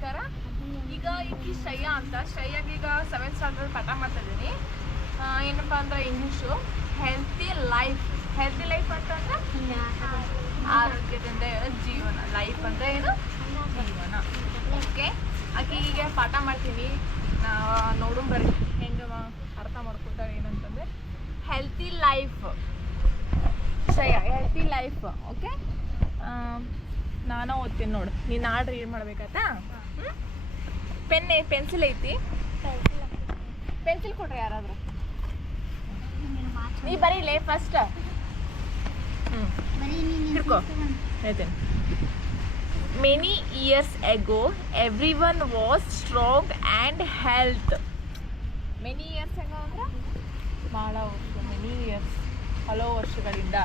ನಮಸ್ಕಾರ. ಈಗ ಈಕಿ ಶ್ರೇಯಾ ಅಂತ. ಶ್ರೇಯಾಗ ಈಗ 7th ಸ್ಟ್ಯಾಂಡರ್ಡ್ ಪಾಠ ಮಾಡ್ತಾ ಇದ್ದೀನಿ. ಏನಪ್ಪ ಅಂದ್ರೆ English healthy life. Healthy life ಅಂತಂದ್ರೆ ಆರೋಗ್ಯದಿಂದ ಜೀವನ. ಲೈಫ್ ಅಂದರೆ ಏನು? ಜೀವನ. ಓಕೆ, ಆಕೆಗೆ ಪಾಠ ಮಾಡ್ತೀನಿ. ನೋಡು ಬರ್ರಿ ಹೆಂಗೆ ಅರ್ಥ ಮಾಡ್ಕೊತಾರೆ ಏನಂತಂದರೆ healthy life. Shreya healthy life. Okay, ನಾನು ಓದ್ತೀನಿ ನೋಡು. ನೀನು ನಾಳೆ ರೀಡ್ ಮಾಡ್ಬೇಕಾಯ್ತಾ? ಪೆನ್ಸಿಲ್ ಐತಿ. ಪೆನ್ಸಿಲ್ ಕೊಡ್ರಿ ಯಾರಾದರೂ. ನೀ ಬರೀಲೇ ಫಸ್ಟ್. ಹಿಡ್ಕೋ ಹೇಳ್ತೇನೆ. Many years ago, everyone was strong and health. Many years ago ಅಂದ್ರೆ ಭಾಳ ವರ್ಷ. Many years, ಹಲವು ವರ್ಷಗಳಿಂದ.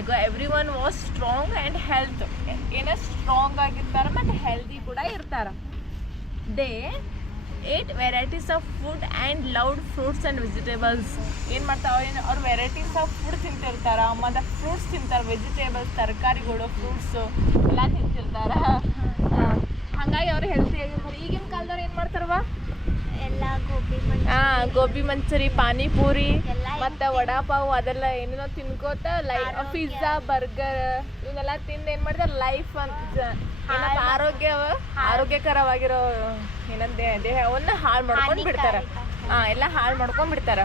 Ago, everyone was strong and health. ಏನೋ ಸ್ಟ್ರಾಂಗ್ ಆಗಿರ್ತಾರೆ ಮತ್ತು ಹೆಲ್ದಿ ಕೂಡ ಇರ್ತಾರೆ. They ate varieties of food and loved fruits and vegetables. ಏನು ಮಾಡ್ತಾವೆ ಅವ್ರು ವೆರೈಟೀಸ್ ಆಫ್ ಫುಡ್ ತಿಂತಿರ್ತಾರೆ, ಮತ್ತು ಫ್ರೂಟ್ಸ್ ತಿಂತಾರೆ, ವೆಜಿಟೇಬಲ್ಸ್, ತರಕಾರಿಗಳು, ಫ್ರೂಟ್ಸು ಎಲ್ಲ ತಿಂತಿರ್ತಾರೆ. ಹಾಗಾಗಿ ಅವ್ರು ಹೆಲ್ತಿ ಆಗಿರ್ತಾರೆ. ಈಗಿನ ಕಾಲದವ್ರು ಏನು ಮಾಡ್ತಾರವ? ಎಲ್ಲ ಗೋಬಿ ಮಂಚೂರಿ, ಪಾನಿಪೂರಿ ಮತ್ತು ವಡಾಪಾವ್ ಅದೆಲ್ಲ ಏನೇನೋ ತಿನ್ಕೋತ ಪಿಜ್ಜಾ, ಬರ್ಗರ್ ಇವನ್ನೆಲ್ಲ ತಿಂದು ಏನು ಮಾಡ್ತಾರೆ? ಲೈಫ್ ಅಂತ ಆರೋಗ್ಯಕರವಾಗಿರೋ ಏನಂತೆ ದೇಹವನ್ನು ಹಾಳು ಮಾಡ್ಕೊಂಡು ಬಿಡ್ತಾರೆ. ಎಲ್ಲ ಹಾಳು ಮಾಡ್ಕೊಂಡು ಬಿಡ್ತಾರೆ.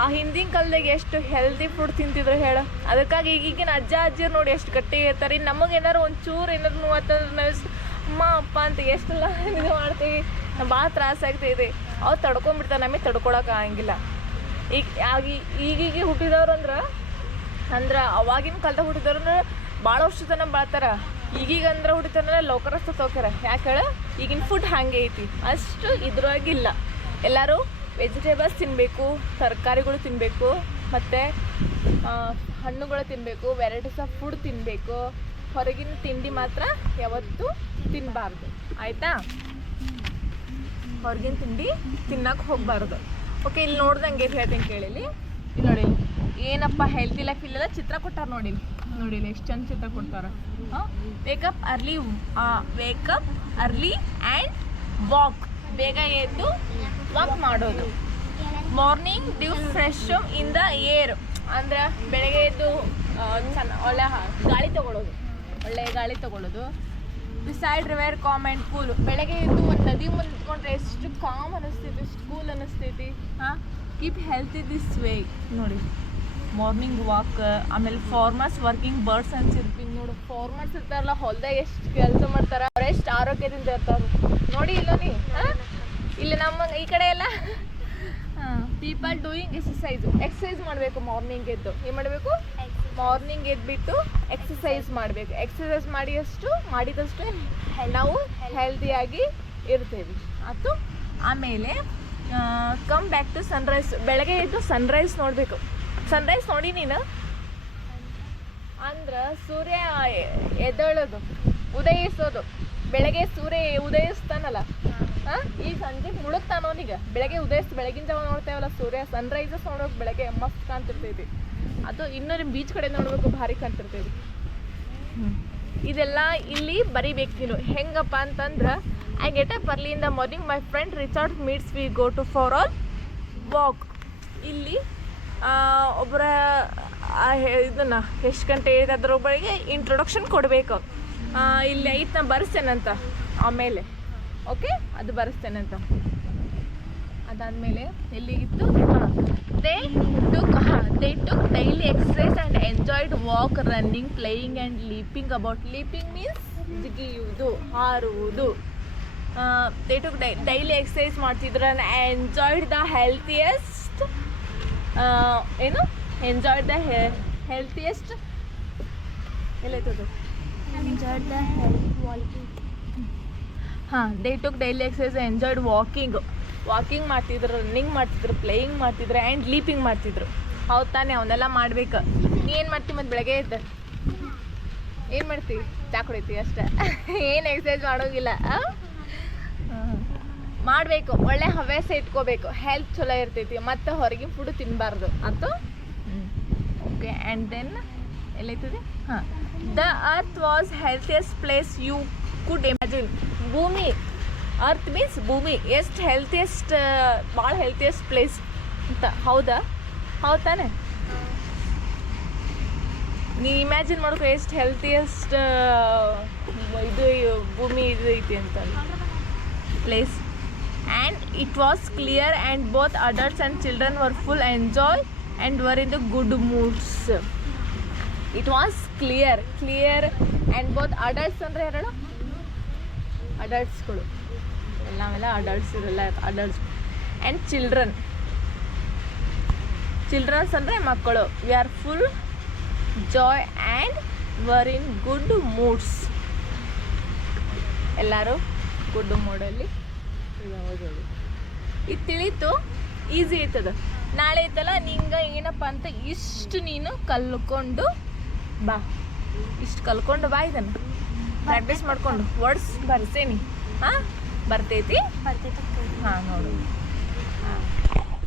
ಆ ಹಿಂದಿನ ಕಾಲದಾಗ ಎಷ್ಟು ಹೆಲ್ದಿ ಫುಡ್ ತಿಂತಿದ್ರು ಹೇಳು. ಅದಕ್ಕಾಗಿ ಈಗಿನ ಅಜ್ಜ ಅಜ್ಜಿಯರು ನೋಡಿ ಎಷ್ಟು ಗಟ್ಟಿ ಇರ್ತಾರೆ. ನಮಗೆ ಏನಾರು ಒಂಚೂರು ಏನಾರು ನೋವತ್ತಂದ್ರೆ ನಾವು ಅಮ್ಮ ಅಪ್ಪ ಅಂತ ಎಷ್ಟೆಲ್ಲ ಇದು ಮಾಡ್ತೀವಿ. ಭಾಳ ತ್ರಾಸಾಗ್ತೈತಿ. ಅವ್ರು ತಡ್ಕೊಂಡ್ಬಿಡ್ತಾರೆ, ನಮಗೆ ತಡ್ಕೊಳಕ್ಕೆ ಆಗಂಗಿಲ್ಲ. ಈಗೀಗ ಹುಟ್ಟಿದವ್ರು ಅಂದ್ರೆ ಅವಾಗಿನ ಕಾಲದಾಗ ಹುಟ್ಟಿದವ್ರು ಅಂದ್ರೆ ಭಾಳ ವರ್ಷ ತನಕ ಬಾಳ್ತಾರೆ. ಈಗೀಗ ಅಂದ್ರೆ ಹುಟ್ಟಿದ್ರೆ ಲೋಕರಸ್ತ ತೋಕ್ಯಾರ. ಯಾಕೆ ಹೇಳ? ಈಗಿನ ಫುಡ್ ಹಾಗೆ ಐತಿ, ಅಷ್ಟು ಇದ್ರಾಗಿಲ್ಲ. ಎಲ್ಲರೂ ವೆಜಿಟೇಬಲ್ಸ್ ತಿನ್ನಬೇಕು, ತರಕಾರಿಗಳು ತಿನ್ನಬೇಕು, ಮತ್ತು ಹಣ್ಣುಗಳು ತಿನ್ನಬೇಕು, ವೆರೈಟೀಸ್ ಆಫ್ ಫುಡ್ ತಿನ್ನಬೇಕು. ಹೊರಗಿನ ತಿಂಡಿ ಮಾತ್ರ ಯಾವತ್ತೂ ತಿನ್ನಬಾರ್ದು, ಆಯಿತಾ? ಹೊರಗಿನ ತಿಂಡಿ ತಿನ್ನಕ್ಕೆ ಹೋಗಬಾರ್ದು. ಓಕೆ, ಇಲ್ಲಿ ನೋಡ್ದಂಗೆ ಹೇಳ್ತೀನಿ ಕೇಳಿಲಿ. ಇಲ್ಲಿ ನೋಡಿ ಏನಪ್ಪ ಹೆಲ್ತಿ ಲೈಫ್. ಇಲ್ಲೆಲ್ಲ ಚಿತ್ರ ಕೊಟ್ಟಾರ ನೋಡಿಲಿ. ನೋಡಿಲ್ಲ ಎಷ್ಟು ಚಂದ ಚಿತ್ರ ಕೊಡ್ತಾರೆ. Wake up early and walk. ಬೇಗ ಎದ್ದು ವಾಕ್ ಮಾಡೋದು. Morning dew fresh in the air. ಅಂದ್ರೆ ಬೆಳಗ್ಗೆ ಎದ್ದು ಒಳ್ಳೆ ಗಾಳಿ ತೊಗೊಳ್ಳೋದು, ಒಳ್ಳೆಯ ಗಾಳಿ ತೊಗೊಳ್ಳೋದು. Beside river calm and cool. ಬೆಳಗ್ಗೆ ಎದ್ದು ಒಂದು ನದಿ ಮುಂದೆ ನಿಂತ್ಕೊಂಡ್ರೆ ಎಷ್ಟು ಕಾಮ್ ಅನ್ನಿಸ್ತೈತಿ, ಎಷ್ಟು ಕೂಲ್ ಅನ್ನಿಸ್ತೈತಿ. Keep healthy this way. ನೋಡಿ ಮಾರ್ನಿಂಗ್ ವಾಕ್. ಆಮೇಲೆ farmers working birds and chirping. ನೋಡು ಫಾರ್ಮರ್ಸ್ ಇರ್ತಾರಲ್ಲ, ಹೊಲ್ದಾಗ ಎಷ್ಟು ಕೆಲಸ ಮಾಡ್ತಾರೆ, ಅವ್ರು ಎಷ್ಟು ಆರೋಗ್ಯದಿಂದ ಇರ್ತಾರೆ ನೋಡಿ. ಇಲ್ಲ ನೀ ಇಲ್ಲ ನಮ್ಮ ಈ ಕಡೆ ಎಲ್ಲ ಪೀಪಲ್ ಡೂಯಿಂಗ್ ಎಕ್ಸಸೈಸ್ ಮಾಡಬೇಕು. ಮಾರ್ನಿಂಗ್ ಎದ್ದು ಏನು ಮಾಡಬೇಕು? ಮಾರ್ನಿಂಗ್ ಎದ್ದುಬಿಟ್ಟು ಎಕ್ಸಸೈಸ್ ಮಾಡಬೇಕು. ಎಕ್ಸಸೈಸ್ ಮಾಡಿದಷ್ಟು ನಾವು ಹೆಲ್ದಿಯಾಗಿ ಇರ್ತೇವೆ. ಅದು ಆಮೇಲೆ ಕಮ್ ಬ್ಯಾಕ್ ಟು ಸನ್ರೈಸ್. ಬೆಳಗ್ಗೆ ಎದ್ದು ಸನ್ರೈಸ್ ನೋಡಬೇಕು. ಸನ್ರೈಸ್ ನೋಡಿ ನೀನು ಅಂದ್ರೆ ಸೂರ್ಯ ಎದ್ದೇಳೋದು, ಉದಯಿಸೋದು. ಬೆಳಗ್ಗೆ ಸೂರ್ಯ ಉದಯಿಸ್ತಾನಲ್ಲ, ಈ ಸಂಜೆ ಮುಳುಗ್ತಾನವನೀಗ. ಬೆಳಗ್ಗೆ ಬೆಳಗಿನ ಜಾವ ನೋಡ್ತೇವಲ್ಲ ಸೂರ್ಯ, ಸನ್ರೈಸಸ್ ನೋಡ್ಬೇಕು. ಬೆಳಗ್ಗೆ ಮಸ್ತ್ ಕಾಣ್ತಿರ್ತೈತಿ. ಅದು ಇನ್ನೂ ನಿಮ್ಮ ಬೀಚ್ ಕಡೆ ನೋಡ್ಬೇಕು, ಭಾರಿ ಕಾಣ್ತಿರ್ತೈತಿ. ಇದೆಲ್ಲ ಇಲ್ಲಿ ಬರಿಬೇಕು ನೀನು. ಹೆಂಗಪ್ಪ ಅಂತಂದ್ರೆ I get up early in the morning, my friend Richard meets we go to for all walk. ಇಲ್ಲಿ ಒಬ್ಬರ ಇದನ್ನು ಎಷ್ಟು ಗಂಟೆ ಇದೆ ಅದ್ರೊಬ್ಬರಿಗೆ ಇಂಟ್ರೊಡಕ್ಷನ್ ಕೊಡಬೇಕು. ಇಲ್ಲಿ ಐತೆ ನಾ ಬರೆಸ್ತೇನಂತ ಆಮೇಲೆ. ಓಕೆ, ಅದು ಬರೆಸ್ತೇನಂತ. ಅದಾದಮೇಲೆ ಎಲ್ಲಿಗಿತ್ತು? They took daily exercise and enjoyed walk, running, playing and leaping about. Leaping means ಜಿಗಿಯುವುದು, ಹಾರುವುದು. ದೇ ಟುಕ್ ಡೈಲಿ ಎಕ್ಸಸೈಸ್ ಮಾಡ್ತಿದ್ರು. ಎಂಜಾಯ್ಡ್ ದ ಹೆಲ್ತಿಯೆಸ್ಟ್ ಏನು ಎಂಜಾಯ್ಡ್ ದ ಹೆಲ್ತಿಯೆಸ್ಟ್ ಎಲ್ಲೈತದು? Enjoyed the health walking. They took daily exercise, enjoyed walking ಮಾಡ್ತಿದ್ರು, running ಮಾಡ್ತಿದ್ರು, playing ಮಾಡ್ತಿದ್ರು and leaping ಮಾಡ್ತಿದ್ರು. ಹೌದು ತಾನೇ? ಅವನ್ನೆಲ್ಲ ಮಾಡ್ಬೇಕು. ನೀ ಏನು ಮಾಡ್ತೀವಿ ಮತ್ತು ಬೆಳಗ್ಗೆ ಎದ್ದು ಏನು ಮಾಡ್ತೀವಿ? ಚಾ ಕುಡಿತೀವಿ ಅಷ್ಟೇ. ಏನು ಎಕ್ಸಸೈಸ್ ಮಾಡೋಂಗಿಲ್ಲ. ಮಾಡಬೇಕು, ಒಳ್ಳೆ ಹವ್ಯಾಸ ಇಟ್ಕೋಬೇಕು. ಹೆಲ್ತ್ ಚಲೋ ಇರ್ತೈತಿ. ಮತ್ತು ಹೊರಗಿನ ಫುಡ್ ತಿನ್ನಬಾರ್ದು ಅಂತ. ಓಕೆ, ಆ್ಯಂಡ್ ದೆನ್ ಎಲ್ಲೈತದೆ? The earth was healthiest place you could imagine. ಭೂಮಿ ಅರ್ತ್ ಮೀನ್ಸ್ ಭೂಮಿ ಎಷ್ಟು ಹೆಲ್ತಿಯೆಸ್ಟ್, ಭಾಳ ಹೆಲ್ತಿಯೆಸ್ಟ್ ಪ್ಲೇಸ್ ಅಂತ. ಹೌದಾ? ಹೌದು ತಾನೆ? ನೀ ಇಮ್ಯಾಜಿನ್ ಮಾಡ್ಕೊ ಎಷ್ಟು ಹೆಲ್ತಿಯೆಸ್ಟ್ ಇದು ಭೂಮಿ ಇದು ಐತಿ ಅಂತ place. And it was clear and both adults and children var full enjoy and were in the good moods. It was clear and both adults ಅಂದರೆ ಯಾರು? ಅಡಲ್ಟ್ಸ್ಗಳು ನಾವೆಲ್ಲ ಅಡಲ್ಟ್ಸ್ ಇರಲ್ಲ, ಅಡಲ್ಟ್ಸ್ ಆ್ಯಂಡ್ ಚಿಲ್ಡ್ರನ್ಸ್ ಅಂದರೆ ಮಕ್ಕಳು. We are full joy and were in good moods. ಎಲ್ಲರೂ good ಮೂಡಲ್ಲಿ ಇವಾಗ ಇದು ತಿಳಿತು, ಈಸಿ ಐತದ. ನಾಳೆ ಐತಲ್ಲ ನಿಂಗೆ ಏನಪ್ಪ ಅಂತ ಇಷ್ಟು ನೀನು ಕಲ್ಕೊಂಡು ಬಾ, ಇಷ್ಟು ಕಲ್ಕೊಂಡು ಬಾ. ಇದನ್ನು ಪ್ರಾಕ್ಟೀಸ್ ಮಾಡ್ಕೊಂಡು ವರ್ಡ್ಸ್ ಬರ್ಸೇನಿ. ಹಾಂ ಬರ್ತೈತಿ? ಹಾಂ ನೋಡು. ಹಾಂ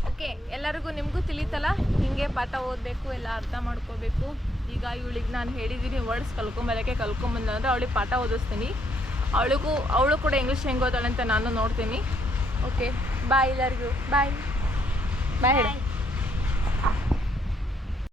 ಓಕೆ, ಎಲ್ಲರಿಗೂ ನಿಮಗೂ ತಿಳಿತಲ್ಲ ಹೀಗೆ ಪಾಠ ಓದಬೇಕು, ಎಲ್ಲ ಅರ್ಥ ಮಾಡ್ಕೋಬೇಕು. ಈಗ ಇವಳಿಗೆ ನಾನು ಹೇಳಿದ್ದೀನಿ ವರ್ಡ್ಸ್ ಕಲ್ಕೊಂಬಂದ ಅಂದರೆ ಅವಳಿಗೆ ಪಾಠ ಓದಿಸ್ತೀನಿ. ಅವಳು ಕೂಡ ಇಂಗ್ಲೀಷ್ ಹೆಂಗೆ ಓದಾಳೆ ಅಂತ ನಾನು ನೋಡ್ತೀನಿ. ಓಕೆ ಬಾಯ್ ಎಲ್ಲರಿಗೂ, ಬಾಯ್ ಬಾಯ್ ಹೇಳಿ.